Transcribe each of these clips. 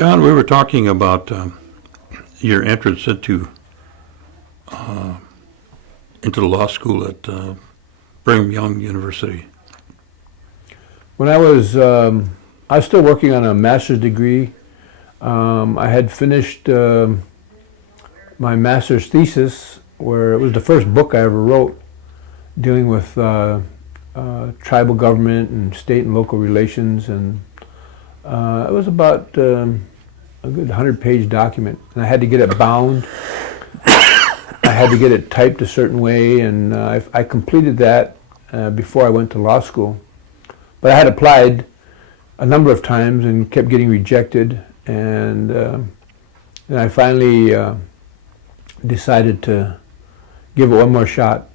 John, we were talking about your entrance into the law school at Brigham Young University. When I was still working on a master's degree. I had finished my master's thesis, where it was the first book I ever wrote dealing with tribal government and state and local relations, and it was about a good 100-page document, and I had to get it bound. I had to get it typed a certain way, and I completed that before I went to law school. But I had applied a number of times and kept getting rejected, and then I finally decided to give it one more shot.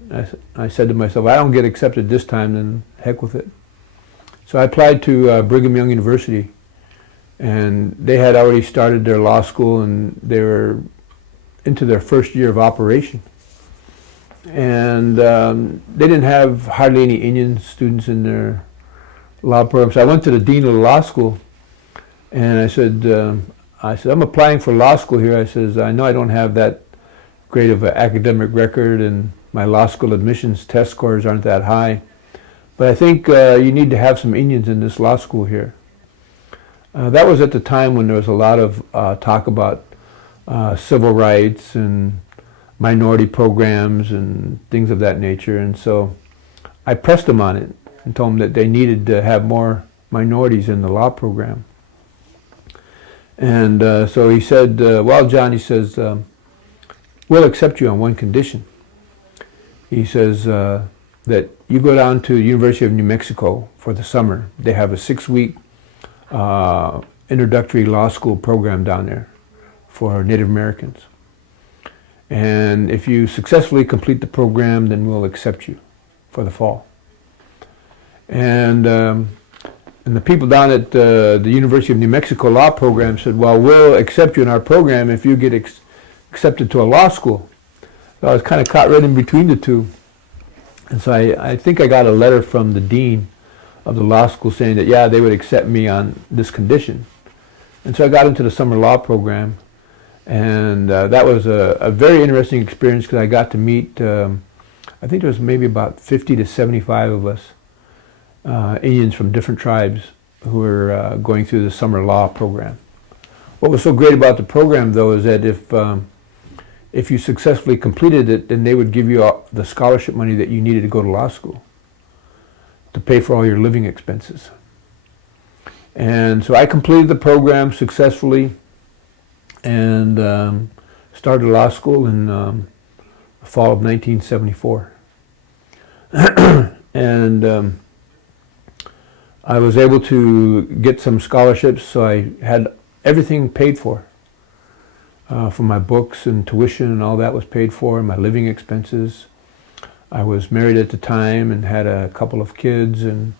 I said to myself, I don't get accepted this time, then heck with it. So I applied to Brigham Young University, and they had already started their law school, and they were into their first year of operation. And they didn't have hardly any Indian students in their law program. So I went to the dean of the law school, and I said, I'm applying for law school here. I says, I know I don't have that great of an academic record, and my law school admissions test scores aren't that high, but I think you need to have some Indians in this law school here. That was at the time when there was a lot of talk about civil rights and minority programs and things of that nature, and so I pressed them on it and told them that they needed to have more minorities in the law program. And so he said, well, John, he says, we'll accept you on one condition. He says that you go down to the University of New Mexico for the summer. They have a 6-week introductory law school program down there for Native Americans. And if you successfully complete the program, then we'll accept you for the fall. And the people down at the University of New Mexico law program said, well, we'll accept you in our program if you get accepted to a law school. So I was kind of caught right in between the two. And so I think I got a letter from the dean of the law school saying that, yeah, they would accept me on this condition. And so I got into the summer law program. And that was a very interesting experience, because I got to meet, I think there was maybe about 50 to 75 of us, Indians from different tribes, who were going through the summer law program. What was so great about the program, though, is that if you successfully completed it, then they would give you the scholarship money that you needed to go to law school to pay for all your living expenses. And so I completed the program successfully and started law school in the fall of 1974. And I was able to get some scholarships, so I had everything paid for my books and tuition, and all that was paid for, and my living expenses. I was married at the time and had a couple of kids, and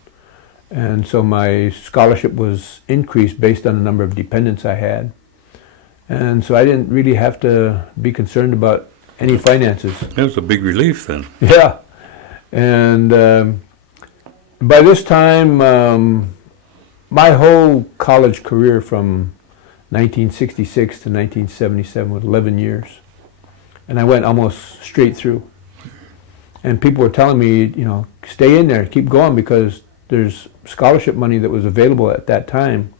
so my scholarship was increased based on the number of dependents I had. And so I didn't really have to be concerned about any finances. It was a big relief then. Yeah. And by this time, my whole college career from 1966 to 1977 was 11 years. And I went almost straight through. And people were telling me, stay in there, keep going, because there's scholarship money that was available at that time.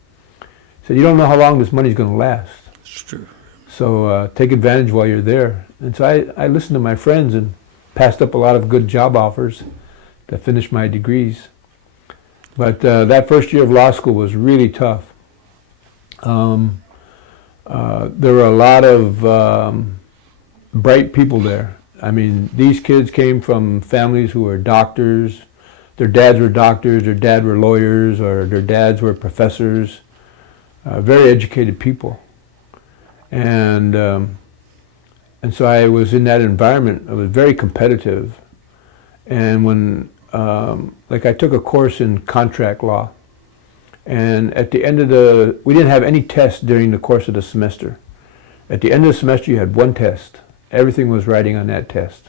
So you don't know how long this money's going to last. It's true. So take advantage while you're there. And so I listened to my friends and passed up a lot of good job offers to finish my degrees. But that first year of law school was really tough. There were a lot of bright people there. I mean, these kids came from families who were doctors. Their dads were doctors, their dads were lawyers, or their dads were professors. Very educated people. And so I was in that environment. It was very competitive. And when, I took a course in contract law. And at the end of we didn't have any tests during the course of the semester. At the end of the semester, you had one test. Everything was writing on that test.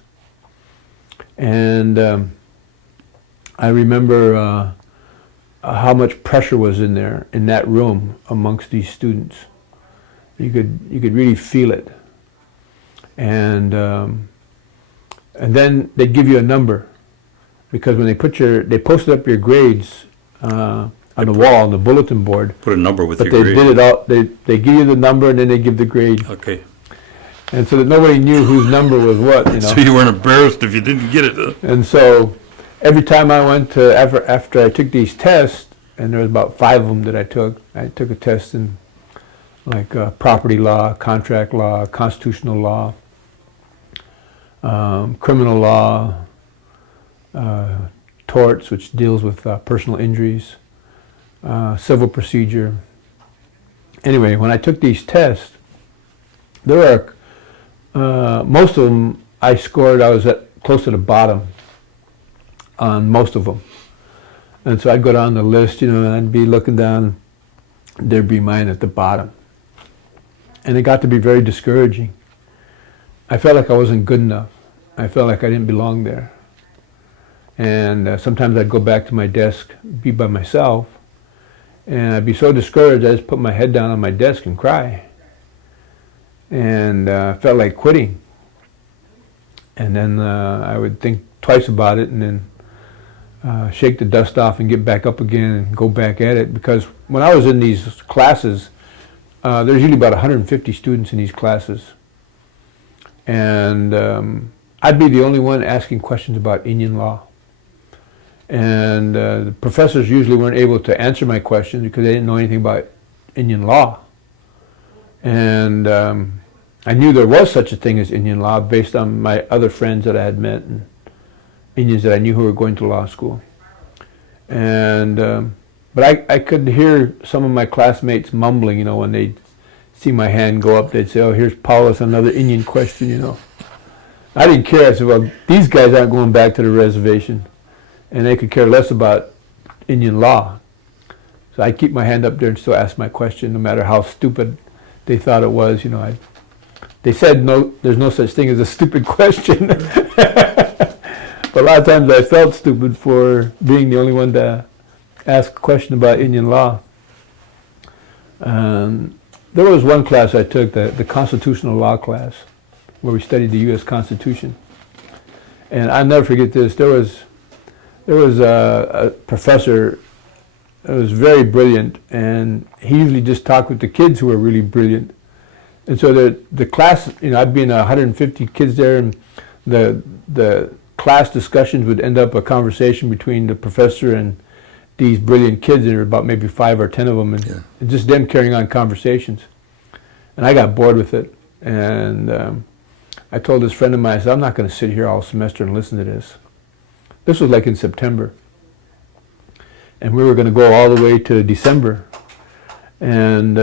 And I remember how much pressure was in there, in that room, amongst these students. You could really feel it. And then they'd give you a number, because when they posted up your grades on the wall, on the bulletin board. Put a number with But your they grade. did it all. They give you the number and then they give the grade. Okay. And so that nobody knew whose number was what, you know. So you weren't embarrassed if you didn't get it, huh? And so every time I went to, after I took these tests, and there was about 5 of them that I took a test in like property law, contract law, constitutional law, criminal law, torts, which deals with personal injuries, civil procedure. Anyway, when I took these tests, there were most of them I scored. I was close to the bottom on most of them, and so I'd go down the list, you know, and I'd be looking down. There'd be mine at the bottom, and it got to be very discouraging. I felt like I wasn't good enough. I felt like I didn't belong there. And sometimes I'd go back to my desk, be by myself, and I'd be so discouraged I just put my head down on my desk and cry. And felt like quitting. And then I would think twice about it, and then shake the dust off and get back up again and go back at it. Because when I was in these classes, there's usually about 150 students in these classes. And I'd be the only one asking questions about Indian law. And the professors usually weren't able to answer my questions because they didn't know anything about Indian law. And I knew there was such a thing as Indian law based on my other friends that I had met and Indians that I knew who were going to law school. And but I could hear some of my classmates mumbling, you know, when they'd see my hand go up, they'd say, "Oh, here's Powless, another Indian question," you know. I didn't care. I said, "Well, these guys aren't going back to the reservation, and they could care less about Indian law." So I'd keep my hand up there and still ask my question, no matter how stupid they thought it was. You know, they said no, there's no such thing as a stupid question. But a lot of times I felt stupid for being the only one to ask a question about Indian law. There was one class I took, the constitutional law class, where we studied the U.S. Constitution. And I'll never forget this. There was a professor that was very brilliant, and he usually just talked with the kids who were really brilliant. And so the class, you know, I'd be in 150 kids there, and the class discussions would end up a conversation between the professor and these brilliant kids. There were about maybe 5 or 10 of them, and just them carrying on conversations. And I got bored with it, and I told this friend of mine, I said, "I'm not going to sit here all semester and listen to this." This was like in September, and we were going to go all the way to December. And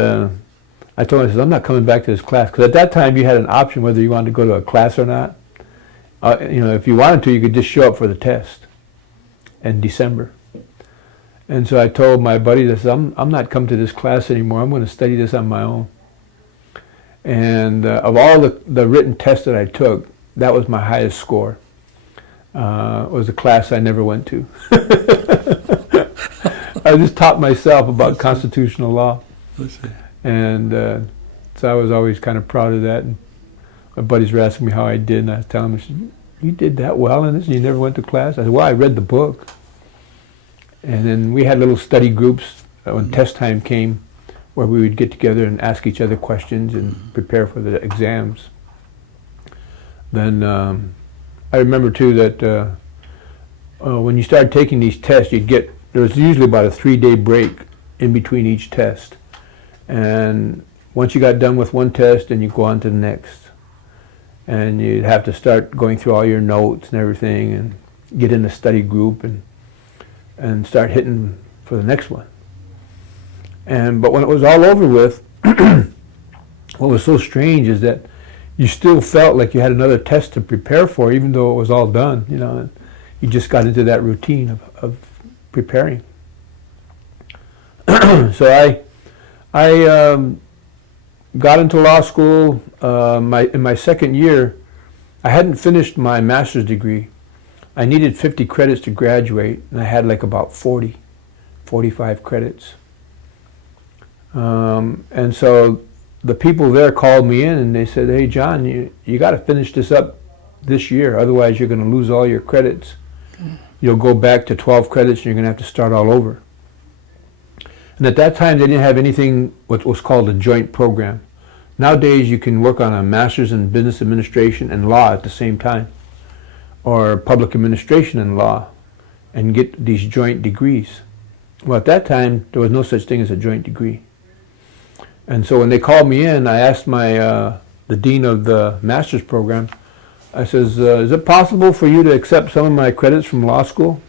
I told him, I said, "I'm not coming back to this class," because at that time you had an option whether you wanted to go to a class or not. You know, if you wanted to, you could just show up for the test in December. And so I told my buddies, I said, I'm not coming to this class anymore. I'm going to study this on my own. And of all the written tests that I took, that was my highest score. It was a class I never went to. I just taught myself about constitutional law. And so I was always kind of proud of that. And my buddies were asking me how I did, and I was telling them, I said, "You did that well in this, and you never went to class?" I said, "Well, I read the book." And then we had little study groups when test time came, where we would get together and ask each other questions and prepare for the exams. Then I remember too that when you started taking these tests, there was usually about a 3-day break in between each test. And once you got done with one test, then you go on to the next. And you'd have to start going through all your notes and everything and get in a study group and start hitting for the next one. But when it was all over with, what was so strange is that you still felt like you had another test to prepare for, even though it was all done. You know, and you just got into that routine of preparing. So I got into law school. In my second year, I hadn't finished my master's degree. I needed 50 credits to graduate, and I had like about 45 credits. And so the people there called me in and they said, "Hey, John, you got to finish this up this year. Otherwise, you're going to lose all your credits. You'll go back to 12 credits and you're going to have to start all over." And at that time, they didn't have anything what was called a joint program. Nowadays, you can work on a master's in business administration and law at the same time, or public administration and law, and get these joint degrees. Well, at that time, there was no such thing as a joint degree. And so when they called me in, I asked the dean of the master's program, I says, "Is it possible for you to accept some of my credits from law school?"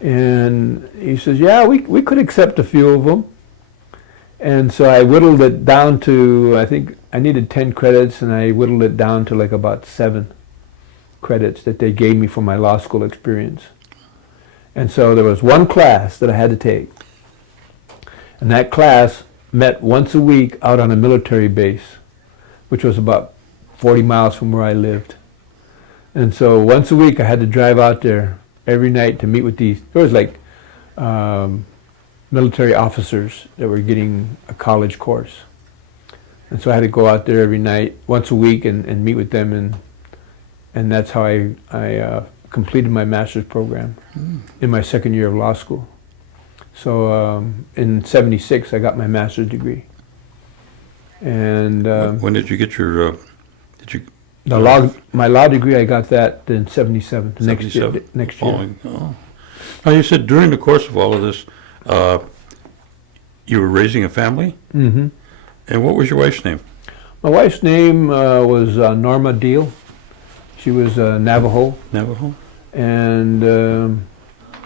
And he says, "Yeah, we could accept a few of them." And so I whittled it down to, I think I needed 10 credits, and I whittled it down to like about 7 credits that they gave me for my law school experience. And so there was one class that I had to take. And that class met once a week out on a military base, which was about 40 miles from where I lived. And so once a week I had to drive out there every night to meet with these, there was like military officers that were getting a college course. And so I had to go out there every night, once a week, and meet with them, and that's how I completed my master's program in my second year of law school. So in '76 I got my master's degree. And when did you get your, my law degree, I got that in '77, the next year. Oh. Now you said during the course of all of this, you were raising a family? Mm-hmm. And what was your wife's name? My wife's name was Norma Deal. She was Navajo. Navajo? And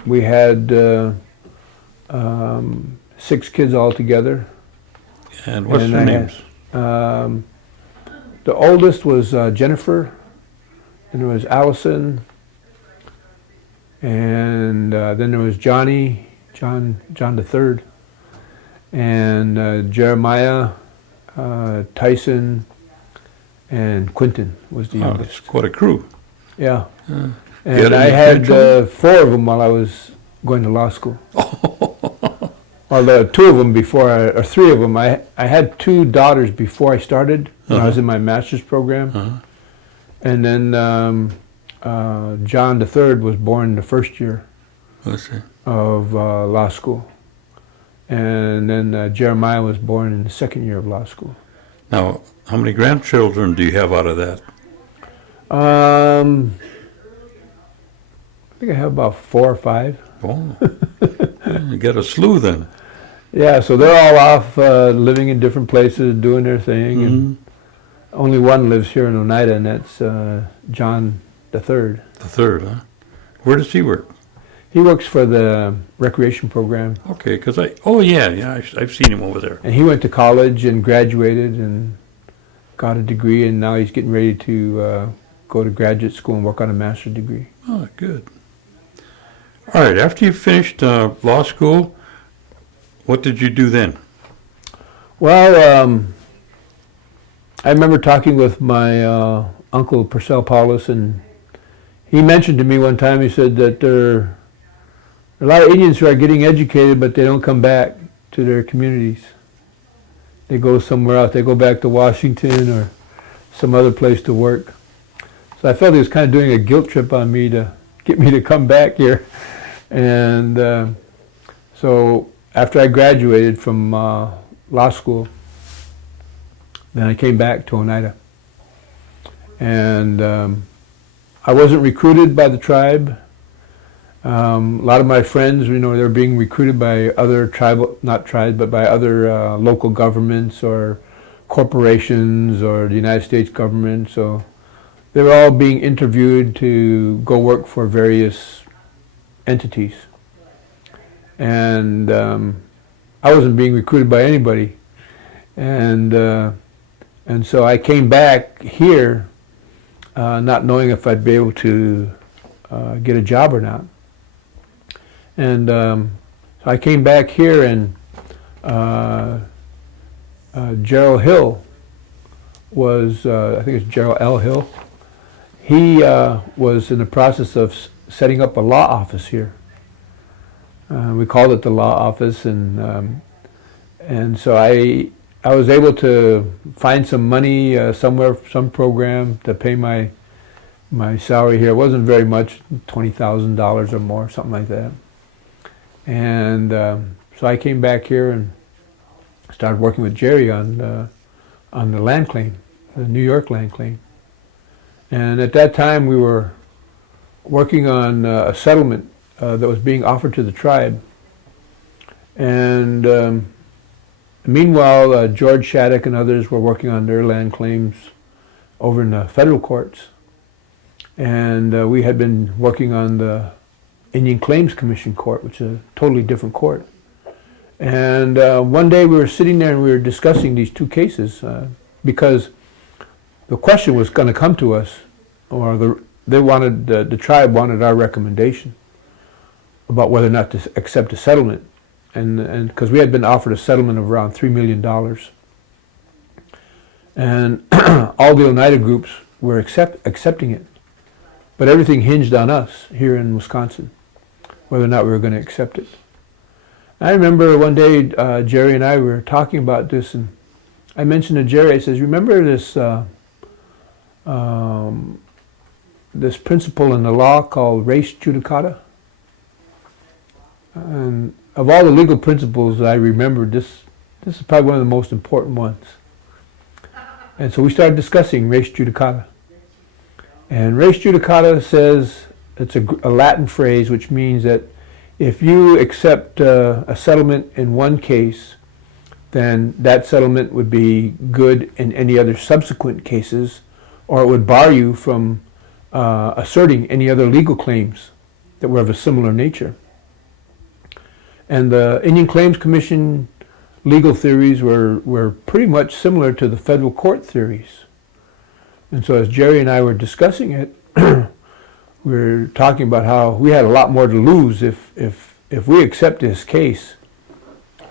we had 6 kids altogether. And what's their names? The oldest was Jennifer, and there was Allison, and then there was John the third, and Jeremiah, Tyson, and Quentin was the youngest. That's quite a crew. Yeah. You And I any had grandchildren? 4 of them while I was going to law school. Well, 2 of them before, or 3 of them. I had 2 daughters before I started, when I was in my master's program. And then John the third was born the first year of law school. And then Jeremiah was born in the second year of law school. Now, how many grandchildren do you have out of that? I think I have about 4 or 5. Oh, you got a slew then. Yeah, so they're all off living in different places, doing their thing. And only one lives here in Oneida, and that's John the third. The third, huh? Where does he work? He works for the recreation program. Okay, because I've seen him over there. And he went to college and graduated and got a degree, and now he's getting ready to go to graduate school and work on a master's degree. Oh, good. All right, after you finished law school, what did you do then? Well, I remember talking with my uncle Purcell Powless, and he mentioned to me one time, he said that there are a lot of Indians who are getting educated, but they don't come back to their communities. They go somewhere else. They go back to Washington or some other place to work. So I felt he was kind of doing a guilt trip on me to get me to come back here. And so after I graduated from law school, then I came back to Oneida. And I wasn't recruited by the tribe. A lot of my friends, they were being recruited by other not tribes, but by other local governments or corporations or the United States government. So they were all being interviewed to go work for various entities. And I wasn't being recruited by anybody. And so I came back here not knowing if I'd be able to get a job or not. And so I came back here, and Gerald Hill was, I think it's Gerald L. Hill, he was in the process of setting up a law office here. We called it the law office, and so I I was able to find some money somewhere, some program to pay my salary here. It wasn't very much, $20,000 or more, something like that. And so I came back here and started working with Jerry on the land claim, the New York land claim. And at that time we were working on a settlement that was being offered to the tribe. And meanwhile, George Shattuck and others were working on their land claims over in the federal courts. And we had been working on the Indian Claims Commission Court, which is a totally different court. And one day we were sitting there and we were discussing these two cases because the question was going to come to us, or the tribe wanted our recommendation about whether or not to accept a settlement. And because we had been offered a settlement of around $3 million. And all the Oneida groups were accepting it. But everything hinged on us here in Wisconsin, whether or not we were going to accept it. I remember one day Jerry and I were talking about this, and I mentioned to Jerry, I says, remember this this principle in the law called res judicata? And of all the legal principles that I remembered, this is probably one of the most important ones. And so we started discussing res judicata. And res judicata says, it's a Latin phrase which means that if you accept a settlement in one case, then that settlement would be good in any other subsequent cases, or it would bar you from asserting any other legal claims that were of a similar nature. And the Indian Claims Commission legal theories were pretty much similar to the federal court theories. And so as Jerry and I were discussing it, we were talking about how we had a lot more to lose if we accept this case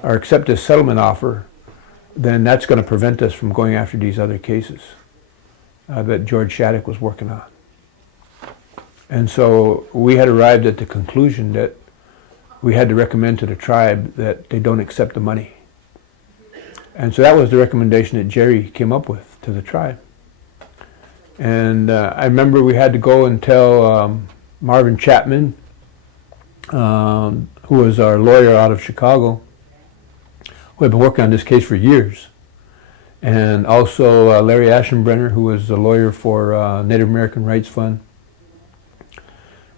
or accept this settlement offer, then that's going to prevent us from going after these other cases that George Shattuck was working on. And so we had arrived at the conclusion that we had to recommend to the tribe that they don't accept the money. And so that was the recommendation that Jerry came up with to the tribe. And I remember we had to go and tell Marvin Chapman, who was our lawyer out of Chicago, who had been working on this case for years. And also Larry Aschenbrenner, who was the lawyer for Native American Rights Fund.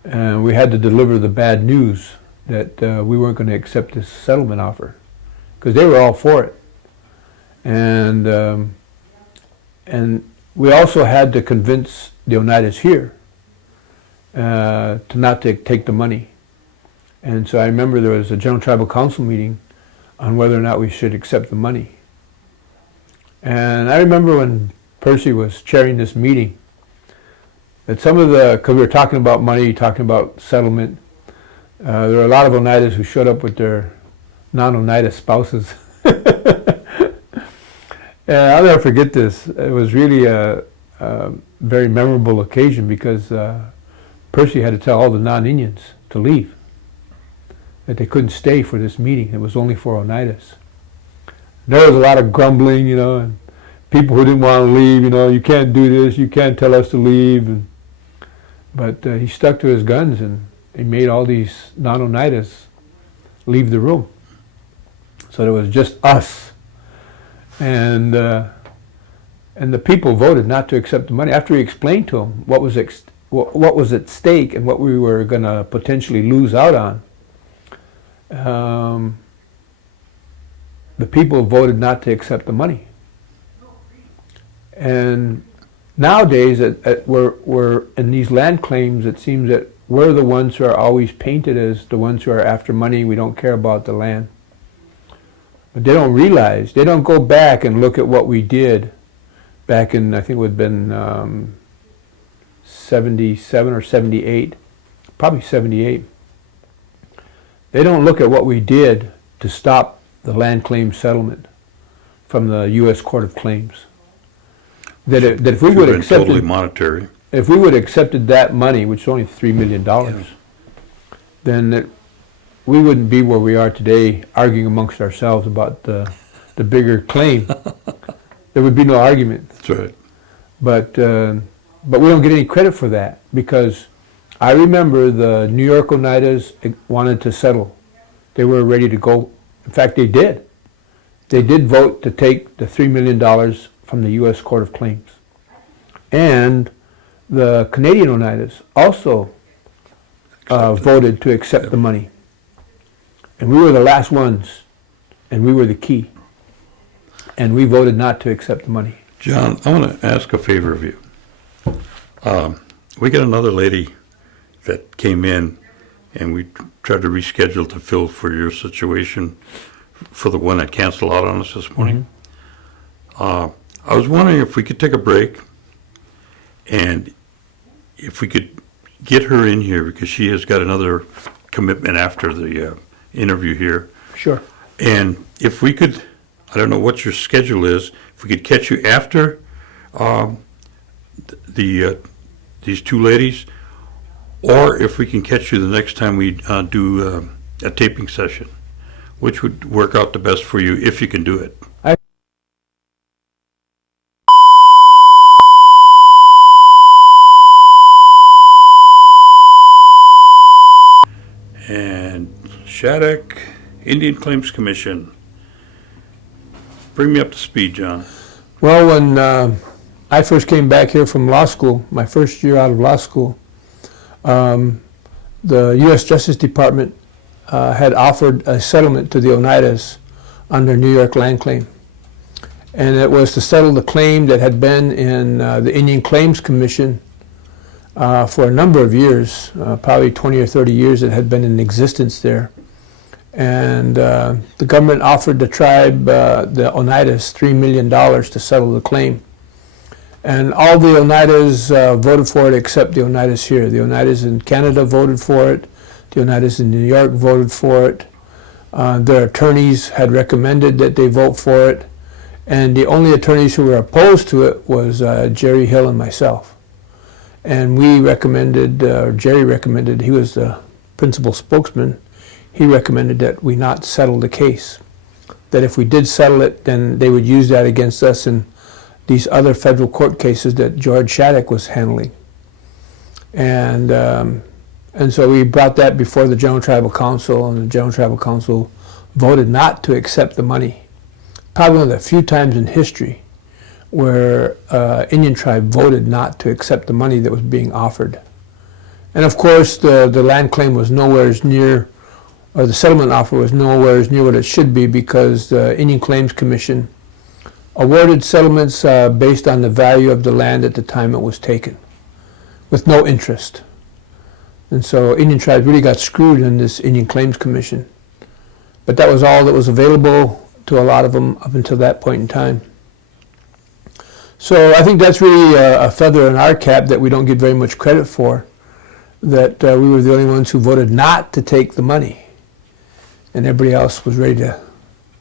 And we had to deliver the bad news that we weren't going to accept this settlement offer, because they were all for it. And we also had to convince the Oneidas here to not take the money. And so I remember there was a General Tribal Council meeting on whether or not we should accept the money. And I remember when Percy was chairing this meeting, that some of because we were talking about money, talking about settlement, there were a lot of Oneidas who showed up with their non-Oneida spouses. And I'll never forget this. It was really a very memorable occasion because Percy had to tell all the non-Indians to leave, that they couldn't stay for this meeting. It was only for Oneidas. There was a lot of grumbling, and people who didn't want to leave, you can't do this, you can't tell us to leave. But he stuck to his guns, and he made all these non-Oneidas leave the room. So it was just us. And the people voted not to accept the money. After he explained to them what was at stake and what we were going to potentially lose out on, the people voted not to accept the money. And nowadays, we're in these land claims, it seems that we're the ones who are always painted as the ones who are after money. We don't care about the land. But they don't realize, they don't go back and look at what we did back in, I think it would have been 77 or 78, probably 78. They don't look at what we did to stop the land claim settlement from the U.S. Court of Claims. That if we would have accepted, totally monetary. If we would have accepted that money, which is only $3 million, then we wouldn't be where we are today, arguing amongst ourselves about the the bigger claim, there would be no argument. That's right. But we don't get any credit for that, because I remember the New York Oneidas wanted to settle. They were ready to go. In fact, they did. They did vote to take the $3 million from the U.S. Court of Claims. And the Canadian Oneidas also voted to accept the money. And we were the last ones, and we were the key. And we voted not to accept the money. John, I want to ask a favor of you. We got another lady that came in, and we tried to reschedule to fill for your situation for the one that canceled out on us this morning. I was wondering if we could take a break, and if we could get her in here, because she has got another commitment after the interview here. Sure. And if we could, I don't know what your schedule is, if we could catch you after these two ladies, or if we can catch you the next time we do a taping session, which would work out the best for you if you can do it. And Shattuck Indian Claims Commission. Bring me up to speed, John. Well, when I first came back here from law school, my first year out of law school, the U.S. Justice Department had offered a settlement to the Oneidas under New York land claim. And it was to settle the claim that had been in the Indian Claims Commission for a number of years, probably 20 or 30 years it had been in existence there. And the government offered the tribe, the Oneidas, $3 million to settle the claim. And all the Oneidas voted for it except the Oneidas here. The Oneidas in Canada voted for it. The Oneidas in New York voted for it. Their attorneys had recommended that they vote for it. And the only attorneys who were opposed to it was Jerry Hill and myself. And we recommended, or Jerry recommended, he was the principal spokesman, he recommended that we not settle the case. That if we did settle it, then they would use that against us in these other federal court cases that George Shattuck was handling. And so we brought that before the General Tribal Council, and the General Tribal Council voted not to accept the money. Probably one of the few times in history where Indian tribe voted not to accept the money that was being offered. And of course the land claim was nowhere near, or the settlement offer was nowhere near what it should be, because the Indian Claims Commission awarded settlements based on the value of the land at the time it was taken, with no interest. And so Indian tribes really got screwed in this Indian Claims Commission. But that was all that was available to a lot of them up until that point in time. So I think that's really a feather in our cap that we don't get very much credit for, that we were the only ones who voted not to take the money. And everybody else was ready to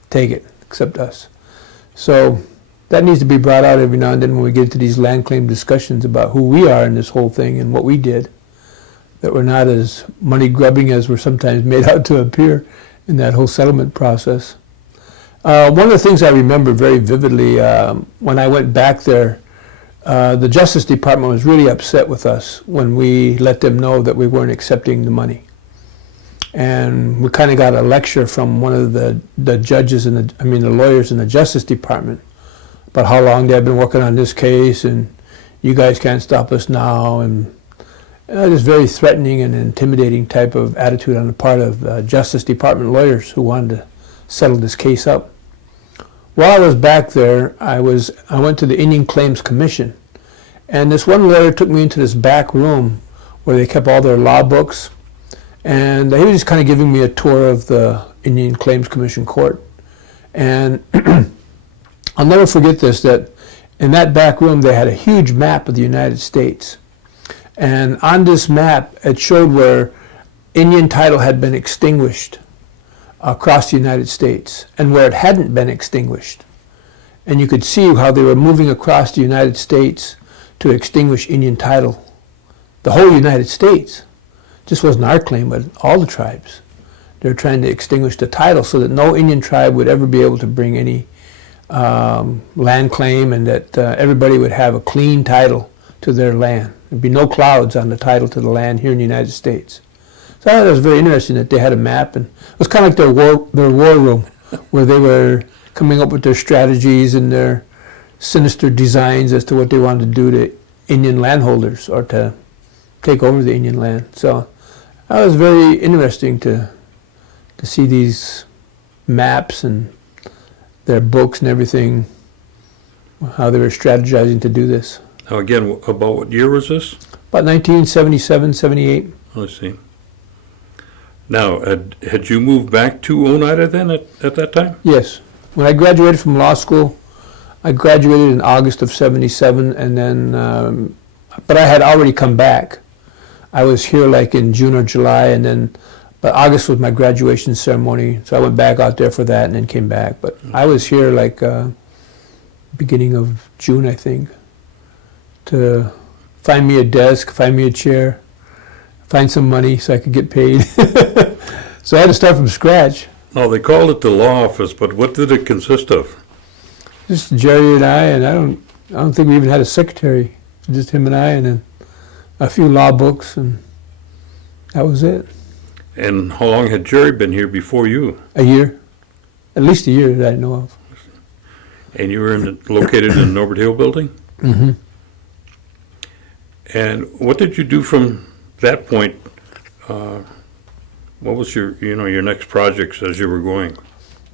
take it, except us. So that needs to be brought out every now and then when we get into these land claim discussions about who we are in this whole thing and what we did, that we're not as money grubbing as we're sometimes made out to appear in that whole settlement process. One of the things I remember very vividly when I went back there, the Justice Department was really upset with us when we let them know that we weren't accepting the money. And we kind of got a lecture from one of the judges and the lawyers in the Justice Department about how long they had been working on this case, and you guys can't stop us now, and just very threatening and intimidating type of attitude on the part of Justice Department lawyers who wanted to settle this case up. While I was back there, I went to the Indian Claims Commission, and this one lawyer took me into this back room where they kept all their law books, and he was just kind of giving me a tour of the Indian Claims Commission court. And I'll never forget this, that in that back room they had a huge map of the United States. And on this map it showed where Indian title had been extinguished across the United States and where it hadn't been extinguished. And you could see how they were moving across the United States to extinguish Indian title. The whole United States. Just wasn't our claim, but all the tribes. They were trying to extinguish the title so that no Indian tribe would ever be able to bring any land claim, and that everybody would have a clean title to their land. There'd be no clouds on the title to the land here in the United States. So I thought it was very interesting that they had a map, and it was kind of like their war room, where they were coming up with their strategies and their sinister designs as to what they wanted to do to Indian landholders or to take over the Indian land. So that was very interesting to see these maps and their books and everything, how they were strategizing to do this. Now again, about what year was this? About 1977, 78. I see. Now, had you moved back to Oneida then at that time? Yes. When I graduated from law school, I graduated in August of 77, and then, but I had already come back. I was here like in June or July, and then, but August was my graduation ceremony, so I went back out there for that and then came back. But I was here like beginning of June, I think, to find me a desk, find me a chair, find some money so I could get paid. So I had to start from scratch. No, they called it the law office, but what did it consist of? Just Jerry and I don't think we even had a secretary. Just him and I, and then a few law books, and that was it. And how long had Jerry been here before you? A year, at least a year that I know of. And you were located in the Norbert Hill building? Mm-hmm. And what did you do from that point? What was your next projects as you were going?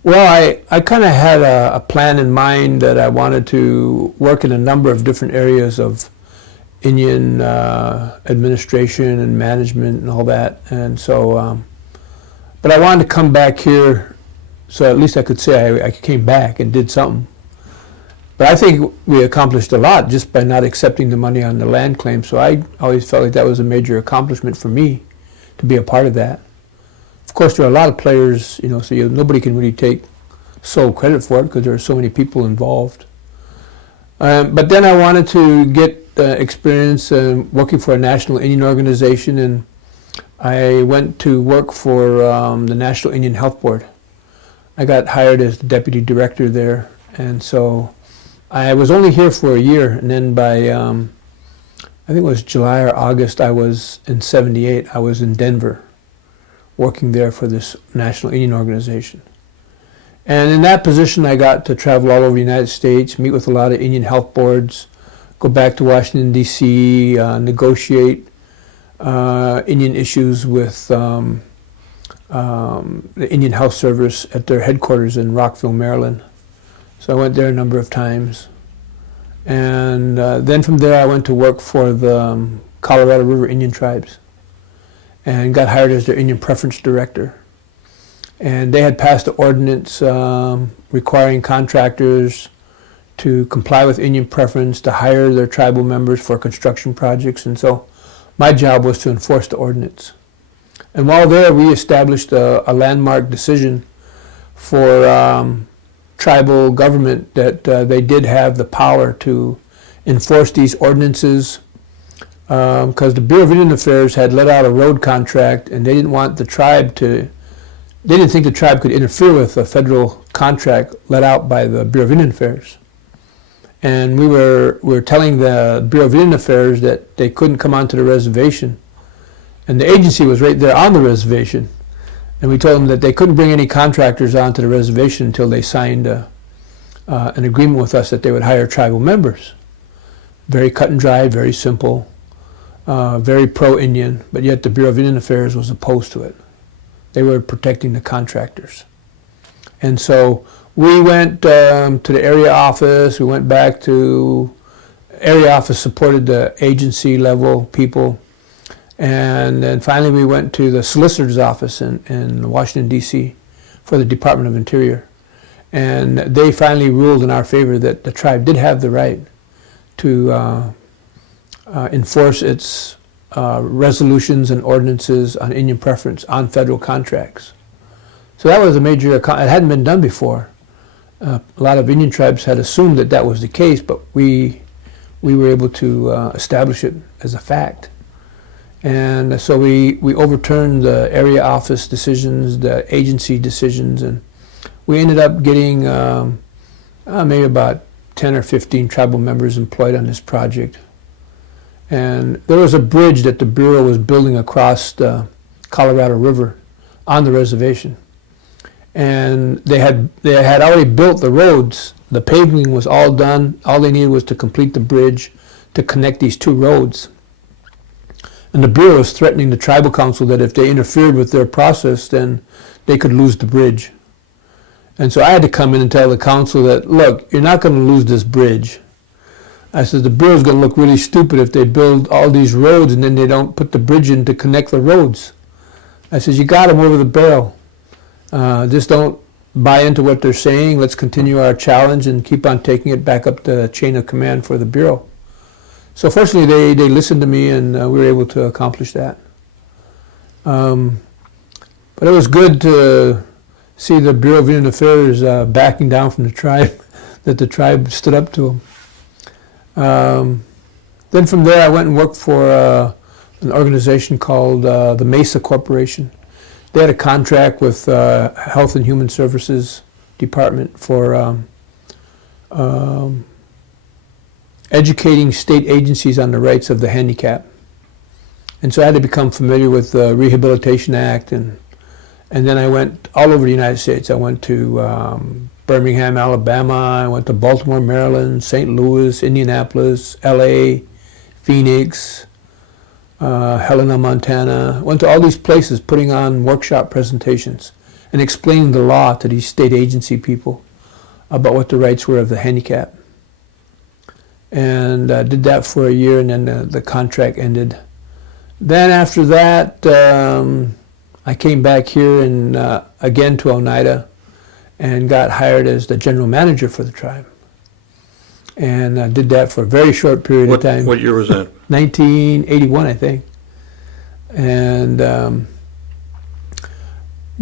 Well, I kind of had a plan in mind that I wanted to work in a number of different areas of Indian administration and management and all that. And so, but I wanted to come back here so at least I could say I came back and did something. But I think we accomplished a lot just by not accepting the money on the land claim. So I always felt like that was a major accomplishment for me to be a part of that. Of course, there are a lot of players, so nobody can really take sole credit for it because there are so many people involved. But then I wanted to get experience working for a national Indian organization, and I went to work for the National Indian Health Board. I got hired as the deputy director there, and so I was only here for a year, and then by I think it was July or August, I was in 78, I was in Denver working there for this National Indian Organization. And in that position, I got to travel all over the United States, meet with a lot of Indian health boards, go back to Washington, D.C., negotiate Indian issues with the Indian Health Service at their headquarters in Rockville, Maryland. So I went there a number of times. And then from there, I went to work for the Colorado River Indian Tribes and got hired as their Indian Preference Director. And they had passed an ordinance requiring contractors to comply with Indian preference, to hire their tribal members for construction projects. And so my job was to enforce the ordinance. And while there, we established a landmark decision for tribal government that they did have the power to enforce these ordinances, because the Bureau of Indian Affairs had let out a road contract, and they didn't want the tribe to, they didn't think the tribe could interfere with a federal contract let out by the Bureau of Indian Affairs. And we were telling the Bureau of Indian Affairs that they couldn't come onto the reservation. And the agency was right there on the reservation. And we told them that they couldn't bring any contractors onto the reservation until they signed an agreement with us that they would hire tribal members. Very cut and dry, very simple, very pro-Indian, but yet the Bureau of Indian Affairs was opposed to it. They were protecting the contractors. And so we went to the area office, we went back to, area office supported the agency level people, and then finally we went to the solicitor's office in Washington, D.C. for the Department of Interior. And they finally ruled in our favor that the tribe did have the right to enforce its resolutions and ordinances on Indian preference on federal contracts. So that was a major, it hadn't been done before. A lot of Indian tribes had assumed that that was the case, but we were able to establish it as a fact. And so we overturned the area office decisions, the agency decisions, and we ended up getting maybe about 10 or 15 tribal members employed on this project. And there was a bridge that the Bureau was building across the Colorado River on the reservation. And they had already built the roads. The paving was all done. All they needed was to complete the bridge to connect these two roads. And the Bureau was threatening the tribal council that if they interfered with their process, then they could lose the bridge. And so I had to come in and tell the council that, look, you're not going to lose this bridge. I said, the Bureau's going to look really stupid if they build all these roads and then they don't put the bridge in to connect the roads. I said, you got them over the barrel. Just don't buy into what they're saying. Let's continue our challenge and keep on taking it back up the chain of command for the Bureau. So fortunately, they listened to me, and we were able to accomplish that. But it was good to see the Bureau of Indian Affairs backing down from the tribe, that the tribe stood up to them. Then from there, I went and worked for an organization called the Mesa Corporation. They had a contract with Health and Human Services Department for educating state agencies on the rights of the handicapped. And so I had to become familiar with the Rehabilitation Act, and then I went all over the United States. I went to Birmingham, Alabama, I went to Baltimore, Maryland, St. Louis, Indianapolis, LA, Phoenix, Helena, Montana. Went to all these places putting on workshop presentations and explaining the law to these state agency people about what the rights were of the handicapped. And I did that for a year, and then the contract ended. Then after that, I came back here and again to Oneida and got hired as the general manager for the tribe. And I did that for a very short period of time. What year was that? 1981, I think. And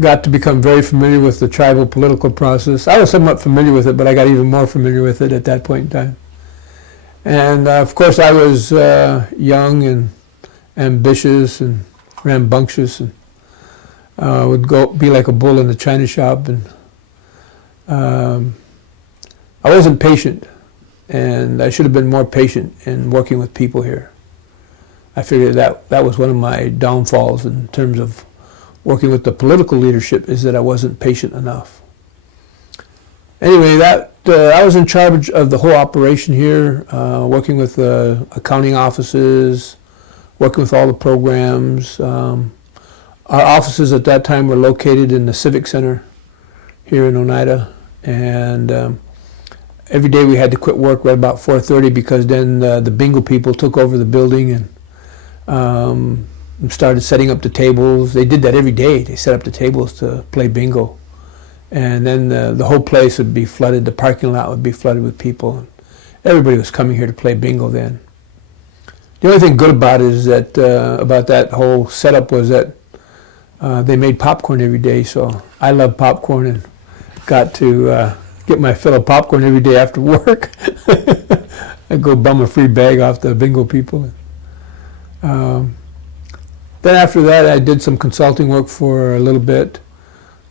got to become very familiar with the tribal political process. I was somewhat familiar with it, but I got even more familiar with it at that point in time. And of course, I was young and ambitious and rambunctious, and would be like a bull in the china shop. And I wasn't patient, and I should have been more patient in working with people here. I figured that was one of my downfalls in terms of working with the political leadership, is that I wasn't patient enough. Anyway, I was in charge of the whole operation here, working with accounting offices, working with all the programs. Our offices at that time were located in the Civic Center here in Oneida, and every day we had to quit work right about 4:30 because then the bingo people took over the building and started setting up the tables. They did that every day. They set up the tables to play bingo. And then the whole place would be flooded. The parking lot would be flooded with people. Everybody was coming here to play bingo then. The only thing good about it is that about that whole setup was that they made popcorn every day. So I love popcorn and got to get my fill of popcorn every day after work. I'd go bum a free bag off the bingo people. Then after that, I did some consulting work for a little bit.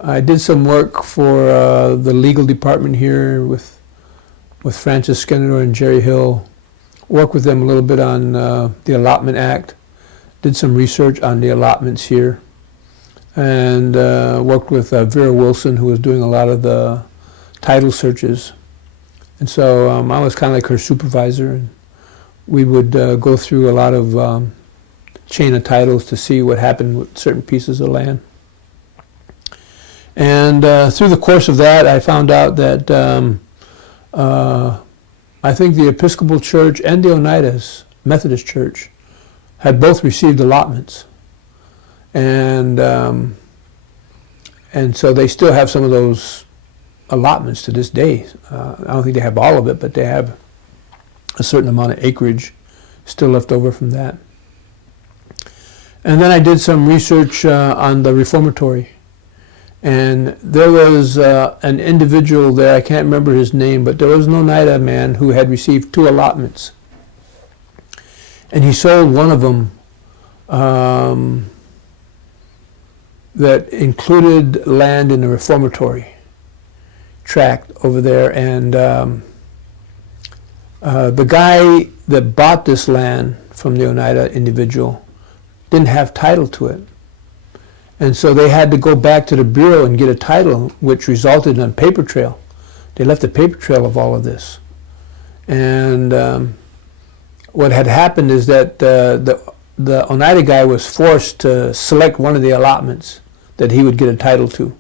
I did some work for the legal department here with Francis Skinner and Jerry Hill. Worked with them a little bit on the Allotment Act. Did some research on the allotments here. And worked with Vera Wilson, who was doing a lot of the title searches. And so I was kind of like her supervisor. And we would go through a lot of chain of titles to see what happened with certain pieces of land. And through the course of that, I found out that I think the Episcopal Church and the Oneida's Methodist Church had both received allotments. And so they still have some of those allotments to this day. I don't think they have all of it, but they have a certain amount of acreage still left over from that. And then I did some research on the reformatory. And there was an individual there, I can't remember his name, but there was an Oneida man who had received 2 allotments. And he sold one of them that included land in the reformatory, tract over there, and the guy that bought this land from the Oneida individual didn't have title to it. And so they had to go back to the Bureau and get a title, which resulted in a paper trail. They left a paper trail of all of this. And what had happened is that the Oneida guy was forced to select one of the allotments that he would get a title to.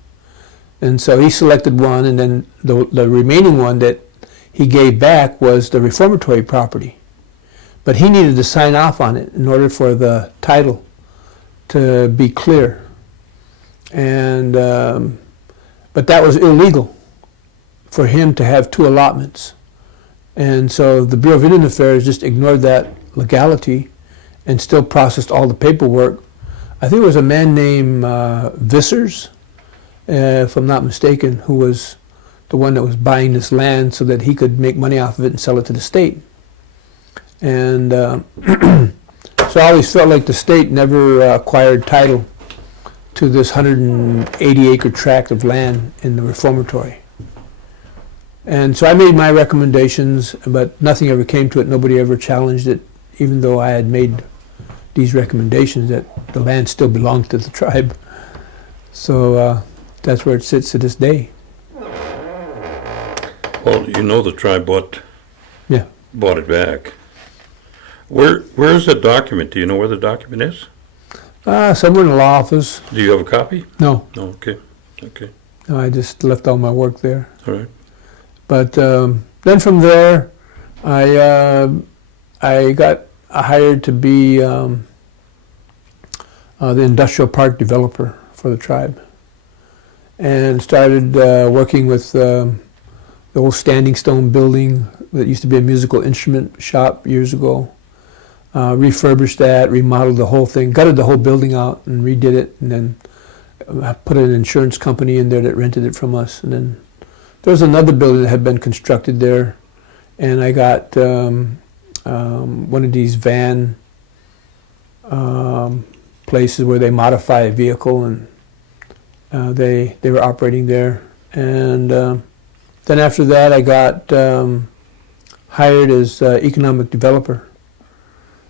And so he selected one, and then the remaining one that he gave back was the reformatory property. But he needed to sign off on it in order for the title to be clear. And but that was illegal for him to have two allotments. And so the Bureau of Indian Affairs just ignored that legality and still processed all the paperwork. I think it was a man named Vissers, if I'm not mistaken, who was the one that was buying this land so that he could make money off of it and sell it to the state. And so I always felt like the state never acquired title to this 180-acre tract of land in the reformatory. And so I made my recommendations, but nothing ever came to it. Nobody ever challenged it, even though I had made these recommendations that the land still belonged to the tribe. So that's where it sits to this day. Well, you know the tribe bought it back. Where is the document? Do you know where the document is? Somewhere in the law office. Do you have a copy? No. No, okay. Okay. No, I just left all my work there. All right. But then from there, I got hired to be the industrial park developer for the tribe, and started working with the old standing stone building that used to be a musical instrument shop years ago. Refurbished that, remodeled the whole thing, gutted the whole building out and redid it, and then put an insurance company in there that rented it from us. And then there was another building that had been constructed there, and I got one of these van places where they modify a vehicle, and they were operating there. And then after that, I got hired as economic developer.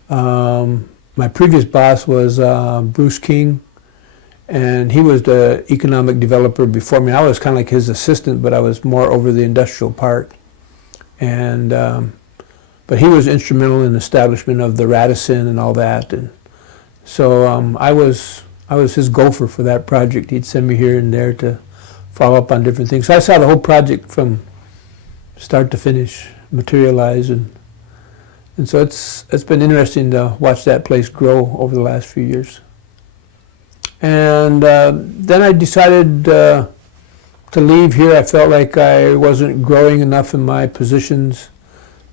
My previous boss was Bruce King, and he was the economic developer before me. I was kind of like his assistant, but I was more over the industrial park. And but he was instrumental in the establishment of the Radisson and all that. And so I was his gopher for that project. He'd send me here and there to follow up on different things. So I saw the whole project from start to finish materialize, and so it's been interesting to watch that place grow over the last few years. And then I decided to leave here. I felt like I wasn't growing enough in my positions.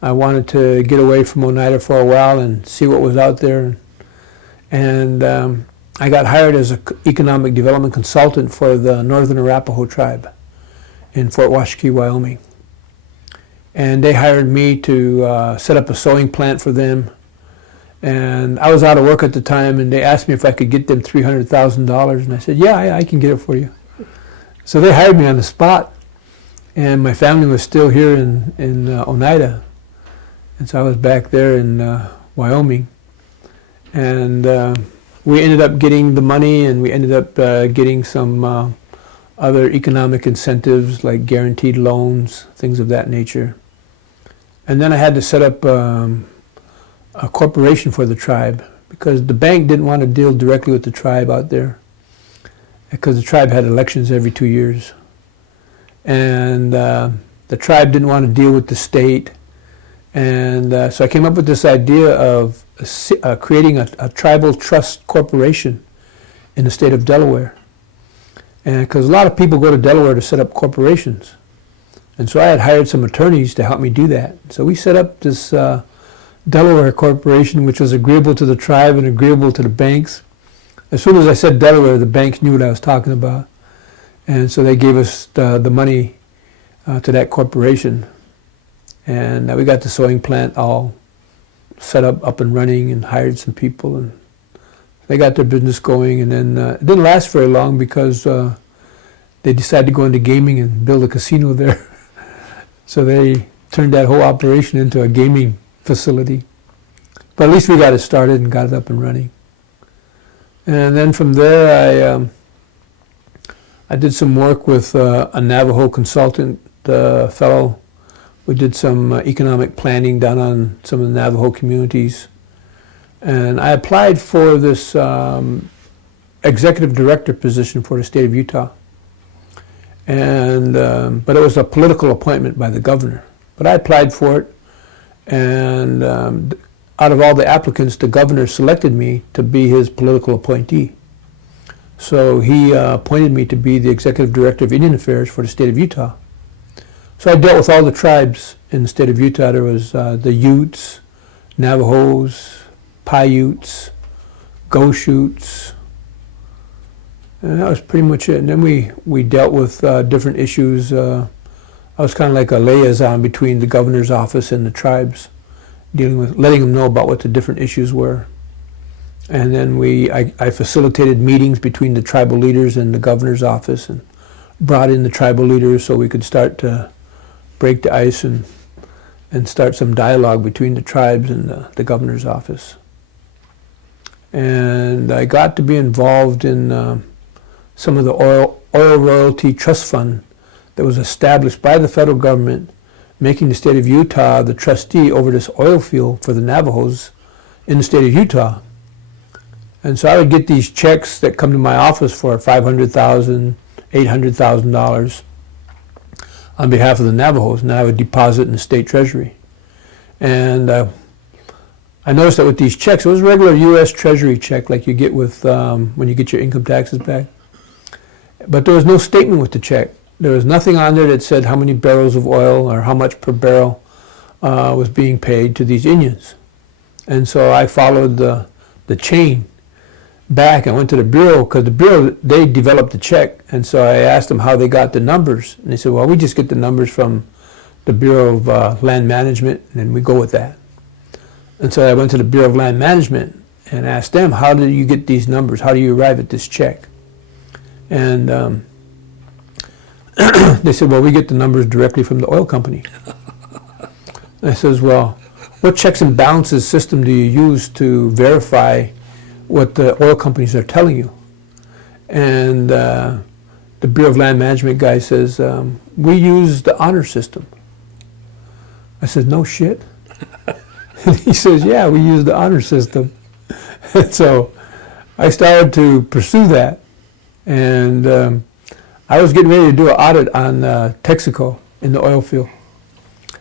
I wanted to get away from Oneida for a while and see what was out there. And I got hired as an economic development consultant for the Northern Arapaho tribe in Fort Washakie, Wyoming. And they hired me to set up a sewing plant for them. And I was out of work at the time, and they asked me if I could get them $300,000, and I said, yeah, I can get it for you. So they hired me on the spot, and my family was still here in Oneida. And so I was back there in Wyoming. And we ended up getting the money, and we ended up getting some other economic incentives like guaranteed loans, things of that nature. And then I had to set up a corporation for the tribe because the bank didn't want to deal directly with the tribe out there because the tribe had elections every 2 years. And the tribe didn't want to deal with the state. And so I came up with this idea of creating a tribal trust corporation in the state of Delaware. And because a lot of people go to Delaware to set up corporations. And so I had hired some attorneys to help me do that. So we set up this Delaware corporation, which was agreeable to the tribe and agreeable to the banks. As soon as I said Delaware, the banks knew what I was talking about. And so they gave us the money to that corporation. And we got the sewing plant all set up and running, and hired some people. And they got their business going. And then it didn't last very long because they decided to go into gaming and build a casino there. So they turned that whole operation into a gaming facility. But at least we got it started and got it up and running. And then from there, I did some work with a Navajo consultant fellow. We did some economic planning down on some of the Navajo communities. And I applied for this executive director position for the state of Utah. And but it was a political appointment by the governor. But I applied for it, and out of all the applicants, the governor selected me to be his political appointee. So he appointed me to be the executive director of Indian Affairs for the state of Utah. So I dealt with all the tribes in the state of Utah. There was the Utes, Navajos, Paiutes, Goshutes, and that was pretty much it. And then we dealt with different issues. I was kind of like a liaison between the governor's office and the tribes, dealing with, letting them know about what the different issues were. And then I facilitated meetings between the tribal leaders and the governor's office, and brought in the tribal leaders so we could start to break the ice and start some dialogue between the tribes and the governor's office. And I got to be involved in some of the oil royalty trust fund that was established by the federal government, making the state of Utah the trustee over this oil field for the Navajos in the state of Utah. And so I would get these checks that come to my office for $500,000, $800,000 on behalf of the Navajos, and I would deposit in the state treasury. And I noticed that with these checks, it was a regular U.S. Treasury check like you get with when you get your income taxes back. But there was no statement with the check. There was nothing on there that said how many barrels of oil or how much per barrel was being paid to these Indians. And so I followed the chain back and went to the Bureau, because the Bureau, they developed the check. And so I asked them how they got the numbers. And they said, well, we just get the numbers from the Bureau of Land Management, and then we go with that. And so I went to the Bureau of Land Management and asked them, how do you get these numbers? How do you arrive at this check? And they said, well, we get the numbers directly from the oil company. I says, well, what checks and balances system do you use to verify what the oil companies are telling you? And the Bureau of Land Management guy says, we use the honor system. I said, no shit. And he says, yeah, we use the honor system. And so I started to pursue that. And I was getting ready to do an audit on Texaco in the oil field.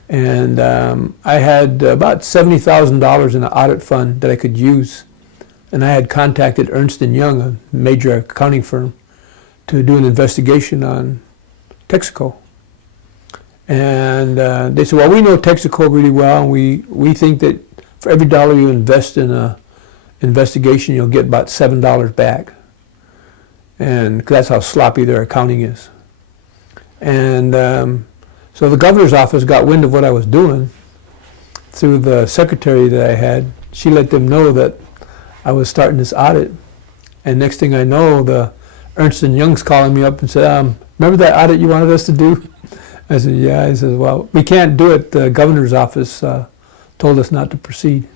And I had about $70,000 in an audit fund that I could use. And I had contacted Ernst & Young, a major accounting firm, to do an investigation on Texaco. And they said, well, we know Texaco really well, and we think that for every dollar you invest in an investigation, you'll get about $7 back. And 'cause that's how sloppy their accounting is. And so the governor's office got wind of what I was doing through the secretary that I had. She let them know that I was starting this audit. And next thing I know, the Ernst & Young's calling me up and said, remember that audit you wanted us to do? I said, yeah. He says, well, we can't do it. The governor's office told us not to proceed.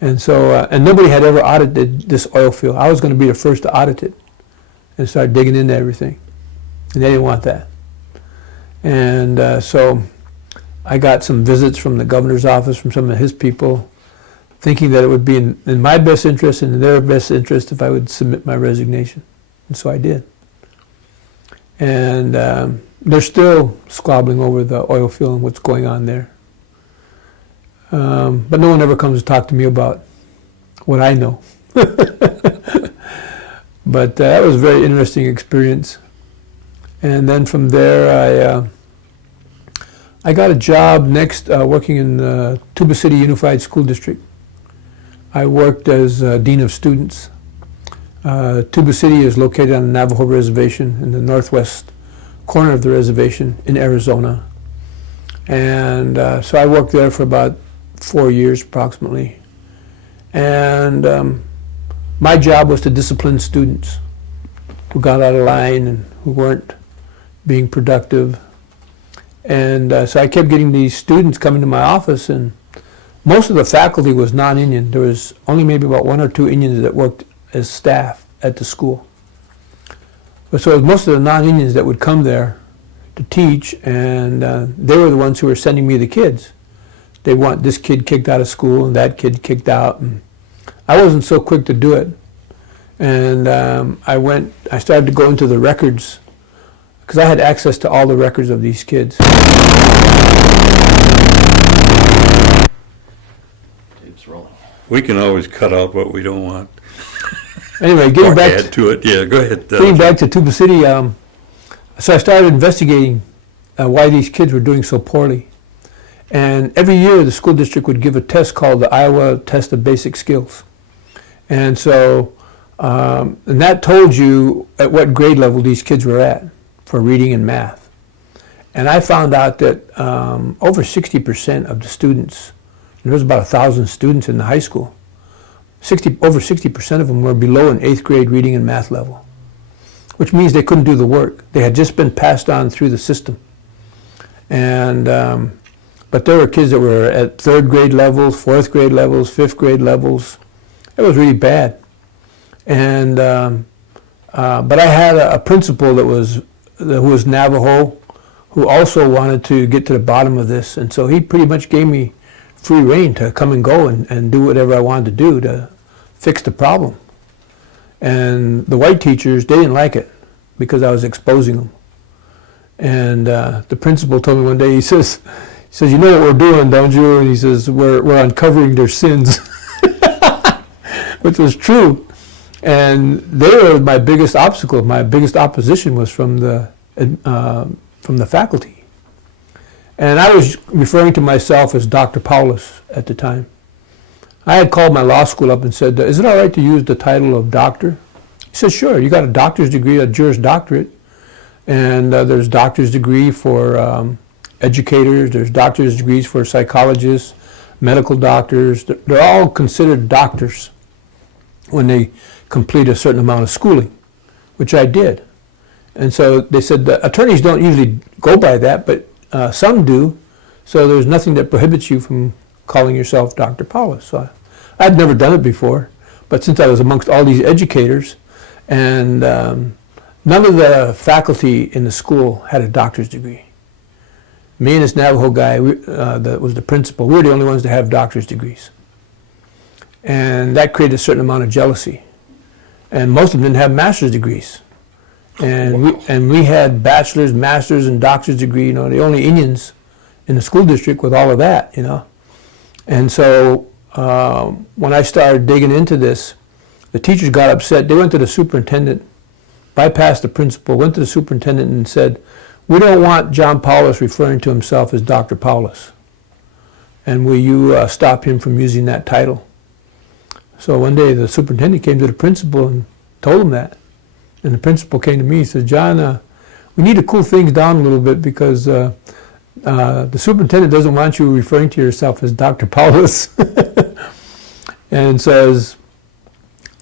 And so, and nobody had ever audited this oil field. I was going to be the first to audit it and start digging into everything. And they didn't want that. And so I got some visits from the governor's office, from some of his people, thinking that it would be in my best interest and in their best interest if I would submit my resignation. And so I did. And they're still squabbling over the oil field and what's going on there. But no one ever comes to talk to me about what I know. But that was a very interesting experience. And then from there, I got a job next working in the Tuba City Unified School District. I worked as Dean of Students. Tuba City is located on the Navajo Reservation in the northwest corner of the reservation in Arizona. And so I worked there for about 4 years approximately. And my job was to discipline students. who got out of line and who weren't being productive. And so I kept getting these students coming to my office, and most of the faculty was non-Indian. There was only maybe about 1 or 2 Indians that worked as staff at the school. But so it was most of the non-Indians that would come there to teach, and they were the ones who were sending me the kids. They want this kid kicked out of school and that kid kicked out, and I wasn't so quick to do it. And I started to go into the records, because I had access to all the records of these kids. It's rolling. We can always cut out what we don't want. Anyway, getting Or back add to it. Yeah, go ahead. getting back to Tuba City, so I started investigating why these kids were doing so poorly. And every year the school district would give a test called the Iowa Test of Basic Skills. And so, and that told you at what grade level these kids were at for reading and math. And I found out that over 60% of the students, and there was about 1,000 students in the high school, over 60% of them were below an 8th grade reading and math level, which means they couldn't do the work. They had just been passed on through the system. And but there were kids that were at 3rd grade levels, 4th grade levels, 5th grade levels. It was really bad. And but I had a principal who was Navajo, who also wanted to get to the bottom of this, and so he pretty much gave me free rein to come and go and do whatever I wanted to do to fix the problem. And the white teachers, they didn't like it because I was exposing them. And the principal told me one day, he says, you know what we're doing, don't you? And he says, we're uncovering their sins, which was true. And they were my biggest obstacle. My biggest opposition was from the faculty. And I was referring to myself as Dr. Powless at the time. I had called my law school up and said, is it all right to use the title of doctor? He said, sure, you got a doctor's degree, a Juris Doctorate, and there's doctor's degree for educators, there's doctor's degrees for psychologists, medical doctors. They're all considered doctors when they complete a certain amount of schooling, which I did. And so they said the attorneys don't usually go by that, but some do, so there's nothing that prohibits you from calling yourself Dr. Powless. So I'd never done it before, but since I was amongst all these educators, and none of the faculty in the school had a doctor's degree. Me and this Navajo guy, that was the principal, we were the only ones to have doctor's degrees. And that created a certain amount of jealousy. And most of them didn't have master's degrees. And we had bachelor's, master's, and doctor's degree, the only Indians in the school district with all of that, And so when I started digging into this, the teachers got upset. They went to the superintendent, bypassed the principal, went to the superintendent and said, we don't want John Powless referring to himself as Dr. Powless. And will you stop him from using that title? So one day the superintendent came to the principal and told him that. And the principal came to me and said, John, we need to cool things down a little bit because the superintendent doesn't want you referring to yourself as Dr. Powless. And so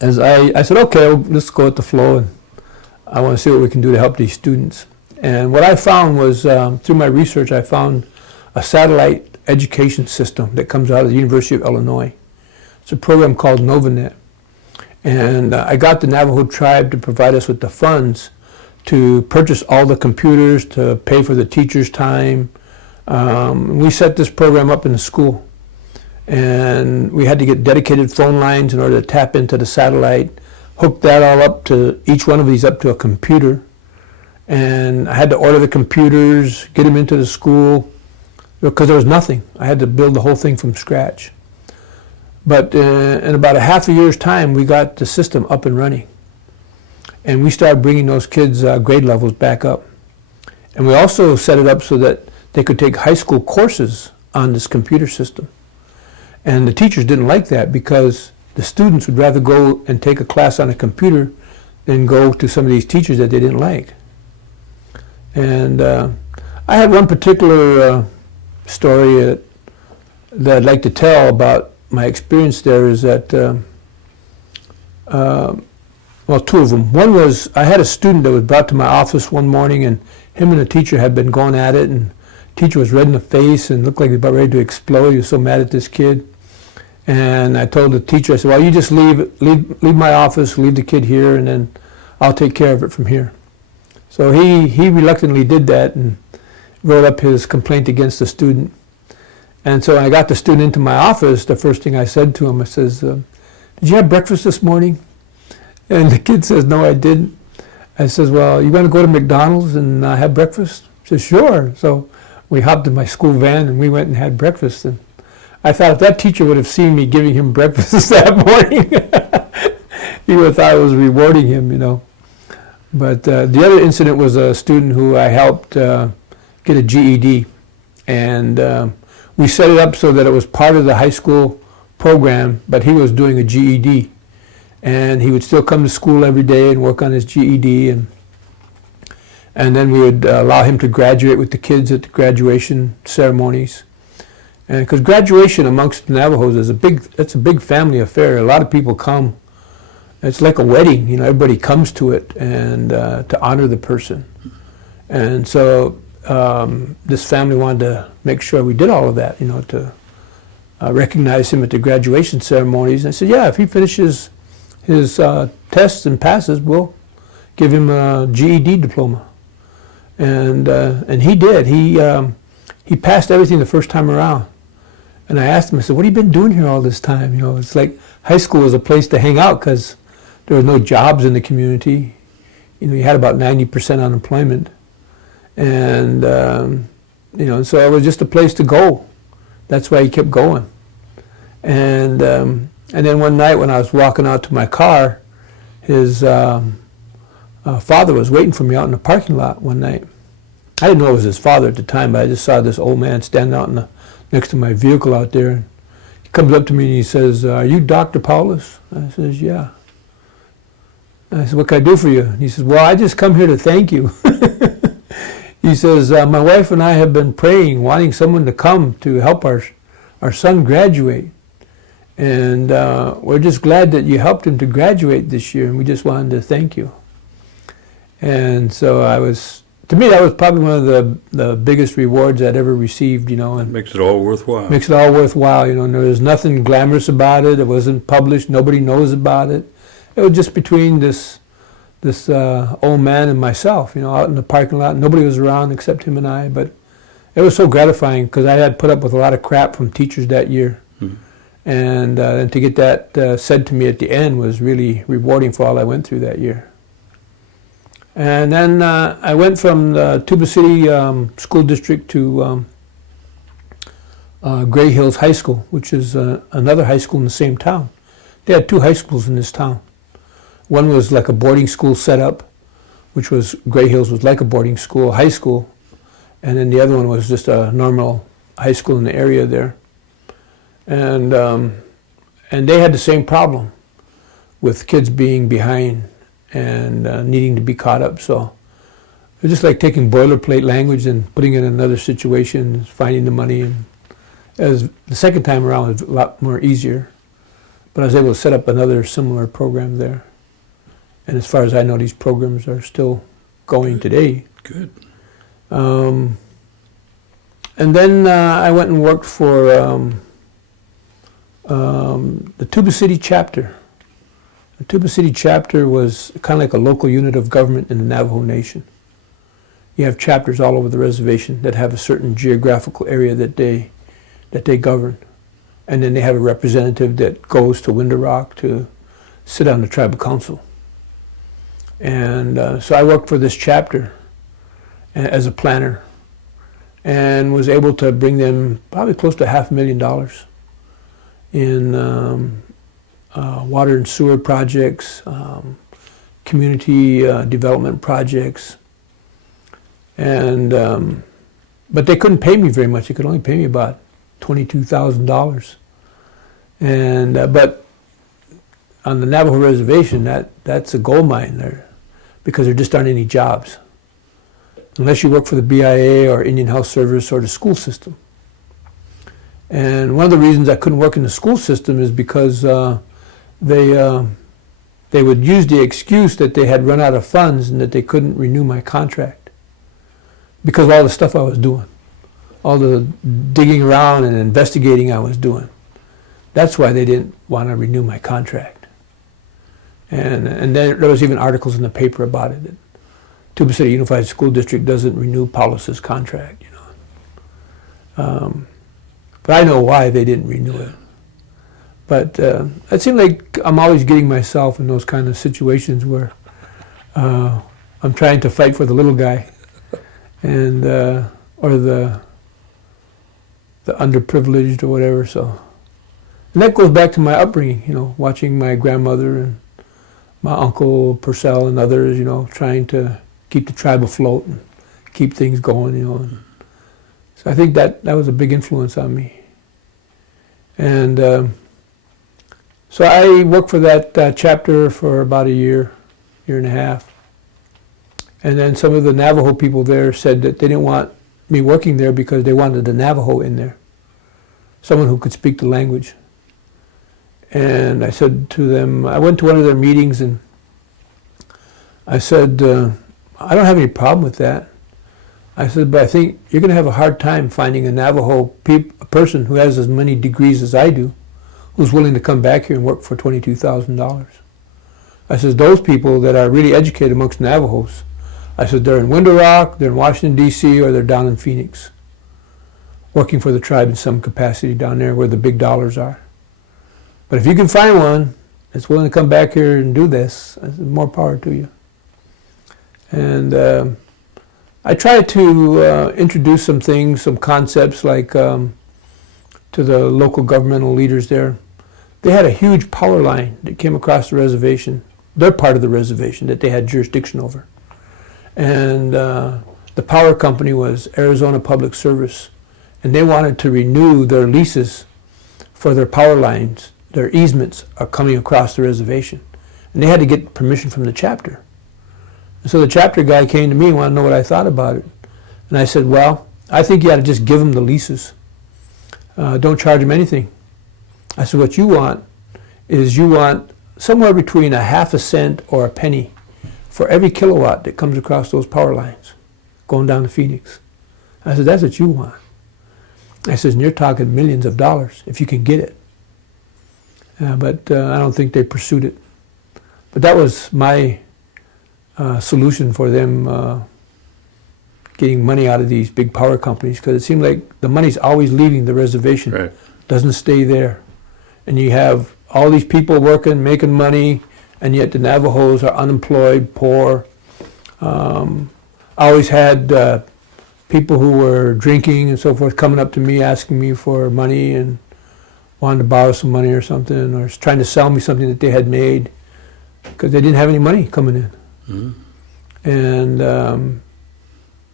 I said, okay, let's go with the flow, and I want to see what we can do to help these students. And what I found was, through my research, I found a satellite education system that comes out of the University of Illinois. It's a program called NovaNet. And I got the Navajo tribe to provide us with the funds to purchase all the computers, to pay for the teachers' time. We set this program up in the school. And we had to get dedicated phone lines in order to tap into the satellite, hook that all up to, each one of these up to a computer. And I had to order the computers, get them into the school, because there was nothing. I had to build the whole thing from scratch. But in about a half a year's time, we got the system up and running. And we started bringing those kids' grade levels back up. And we also set it up so that they could take high school courses on this computer system. And the teachers didn't like that because the students would rather go and take a class on a computer than go to some of these teachers that they didn't like. And I had one particular story that I'd like to tell about my experience there is that well, two of them. One was, I had a student that was brought to my office one morning, and him and the teacher had been going at it, and the teacher was red in the face and looked like he was about ready to explode. He was so mad at this kid. And I told the teacher, I said, well, you just leave my office, leave the kid here, and then I'll take care of it from here. So he reluctantly did that and wrote up his complaint against the student. And so when I got the student into my office, the first thing I said to him, I says, did you have breakfast this morning? And the kid says, no, I didn't. I says, well, you want to go to McDonald's and have breakfast? He says, sure. So we hopped in my school van and we went and had breakfast. And I thought if that teacher would have seen me giving him breakfast that morning, he would have thought I was rewarding him, you know. But the other incident was a student who I helped get a GED. And we set it up so that it was part of the high school program, but he was doing a GED. And he would still come to school every day and work on his GED. And then we would allow him to graduate with the kids at the graduation ceremonies. And because graduation amongst the Navajos is it's a big family affair. A lot of people come. It's like a wedding, you know, everybody comes to it and to honor the person. And so this family wanted to make sure we did all of that, you know, to recognize him at the graduation ceremonies. And I said, yeah, if he finishes his tests and passes, we'll give him a GED diploma. And he did. He passed everything the first time around. And I asked him, I said, what have you been doing here all this time? You know, it's like high school was a place to hang out because there were no jobs in the community. You know, you had about 90% unemployment. And, you know, so it was just a place to go. That's why he kept going. And then one night when I was walking out to my car, his father was waiting for me out in the parking lot one night. I didn't know it was his father at the time, but I just saw this old man standing out next to my vehicle out there. And he comes up to me and he says, are you Dr. Powless? I says, yeah. I said, what can I do for you? And he says, well, I just come here to thank you. He says, my wife and I have been praying, wanting someone to come to help our son graduate. And we're just glad that you helped him to graduate this year, and we just wanted to thank you. And so to me, that was probably one of the biggest rewards I'd ever received, you know. And makes it all worthwhile. Makes it all worthwhile, you know, and there was nothing glamorous about it. It wasn't published. Nobody knows about it. It was just between this old man and myself, you know, out in the parking lot. Nobody was around except him and I, but it was so gratifying because I had put up with a lot of crap from teachers that year. Mm-hmm. And to get that said to me at the end was really rewarding for all I went through that year. And then I went from the Tuba City School District to Gray Hills High School, which is another high school in the same town. They had two high schools in this town. One was like a boarding school setup, which was Gray Hills was like a boarding school, high school, and then the other one was just a normal high school in the area there. And they had the same problem with kids being behind and needing to be caught up. So it was just like taking boilerplate language and putting it in another situation, finding the money. And as the second time around was a lot more easier. But I was able to set up another similar program there. And as far as I know, these programs are still going today. Good. And then I went and worked for the Tuba City Chapter. The Tuba City Chapter was kind of like a local unit of government in the Navajo Nation. You have chapters all over the reservation that have a certain geographical area that they govern. And then they have a representative that goes to Window Rock to sit on the tribal council. And so I worked for this chapter as a planner and was able to bring them probably close to $500,000 in water and sewer projects, community development projects. And but they couldn't pay me very much. They could only pay me about $22,000. And but on the Navajo reservation, that's a gold mine there, because there just aren't any jobs unless you work for the BIA or Indian Health Service or the school system. And one of the reasons I couldn't work in the school system is because they they would use the excuse that they had run out of funds and that they couldn't renew my contract because of all the stuff I was doing, all the digging around and investigating I was doing. That's why they didn't want to renew my contract. And then there was even articles in the paper about it, that Tuba City Unified School District doesn't renew Powless's contract, you know. But I know why they didn't renew it. But it seemed like I'm always getting myself in those kind of situations where I'm trying to fight for the little guy, and or the underprivileged or whatever. So, and that goes back to my upbringing, you know, watching my grandmother and my uncle Purcell and others, you know, trying to keep the tribe afloat and keep things going, you know. And so I think that was a big influence on me. And so I worked for that chapter for about a year and a half. And then some of the Navajo people there said that they didn't want me working there because they wanted a Navajo in there, someone who could speak the language. And I said to them, I went to one of their meetings and I said, I don't have any problem with that. I said, but I think you're going to have a hard time finding a Navajo person who has as many degrees as I do, who's willing to come back here and work for $22,000. I said, those people that are really educated amongst Navajos, I said, they're in Window Rock, they're in Washington, D.C., or they're down in Phoenix, working for the tribe in some capacity down there where the big dollars are. But if you can find one that's willing to come back here and do this, I said, more power to you. And I tried to introduce some things, some concepts, like to the local governmental leaders there. They had a huge power line that came across the reservation, their part of the reservation that they had jurisdiction over. And the power company was Arizona Public Service, and they wanted to renew their leases for their power lines. Their easements are coming across the reservation, and they had to get permission from the chapter. And so the chapter guy came to me and wanted to know what I thought about it. And I said, well, I think you ought to just give them the leases. Don't charge them anything. I said, what you want is you want somewhere between a half a cent or a penny for every kilowatt that comes across those power lines going down to Phoenix. I said, that's what you want. I said, and you're talking millions of dollars if you can get it. But I don't think they pursued it. But that was my solution for them getting money out of these big power companies, because it seemed like the money's always leaving the reservation. Right. Doesn't stay there. And you have all these people working, making money, and yet the Navajos are unemployed, poor. I always had people who were drinking and so forth coming up to me asking me for money and wanted to borrow some money or something, or trying to sell me something that they had made because they didn't have any money coming in. Mm-hmm. And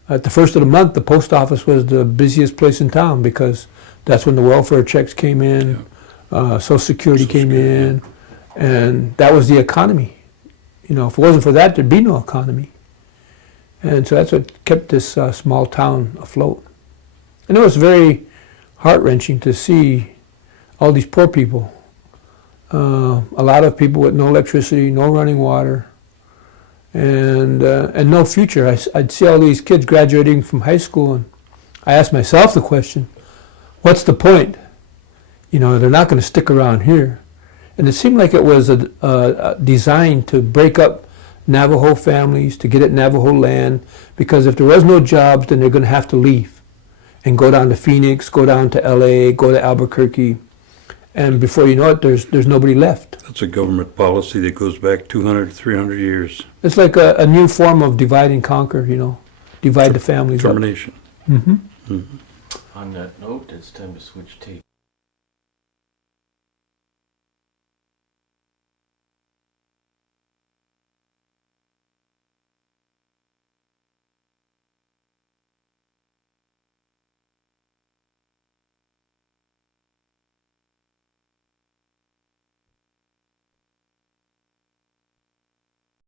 at the first of the month, the post office was the busiest place in town because that's when the welfare checks came in, Social Security came in, and that was the economy. You know, if it wasn't for that, there'd be no economy. And so that's what kept this small town afloat. And it was very heart-wrenching to see all these poor people, a lot of people with no electricity, no running water, and no future. I'd see all these kids graduating from high school, and I asked myself the question, what's the point? You know, they're not going to stick around here. And it seemed like it was designed to break up Navajo families, to get at Navajo land, because if there was no jobs, then they're going to have to leave and go down to Phoenix, go down to LA, go to Albuquerque, and before you know it, there's nobody left. That's a government policy that goes back 200, 300 years. It's like a new form of divide and conquer, you know, divide the families up. Termination. Mm-hmm. Mm-hmm. On that note, it's time to switch tape.